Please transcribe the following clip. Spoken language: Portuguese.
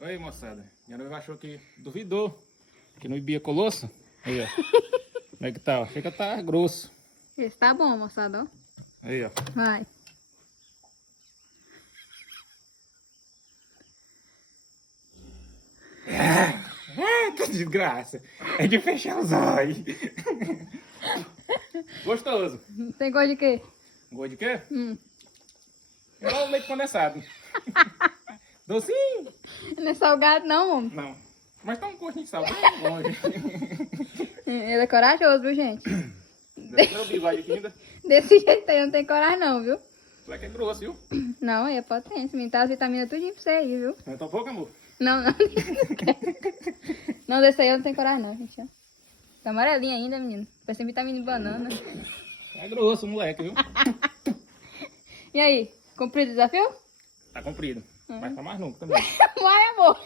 Oi, moçada. Minha noiva achou que duvidou que não ibia colosso. Aí, ó. Como é que tá? Ó? Chega tá grosso. Esse tá bom, moçada, ó. Aí, ó. Vai. Que desgraça. É de fechar os olhos. Gostoso. Tem gosto de quê? Gosto de quê? Hum. Igual o leite condensado. Docinho? Não é salgado não, homem. Não. Mas tá um gostinho de sal bem longe. Ele é corajoso, viu, gente? Deve ter o bigode aqui ainda. Desse jeito aí eu não tenho coragem não, viu? Será que é grosso, viu? Não, aí é potência. Me dá as vitaminas tudinho pra você aí, viu? Não é tão pouco, amor? Não, não. Não, desse aí eu não tenho coragem não, gente. Tá amarelinho ainda, menino. Parece vitamina de banana. É grosso, moleque, viu? E aí, cumpriu o desafio? Tá comprido. Mas tá mais novo também. Vai, amor.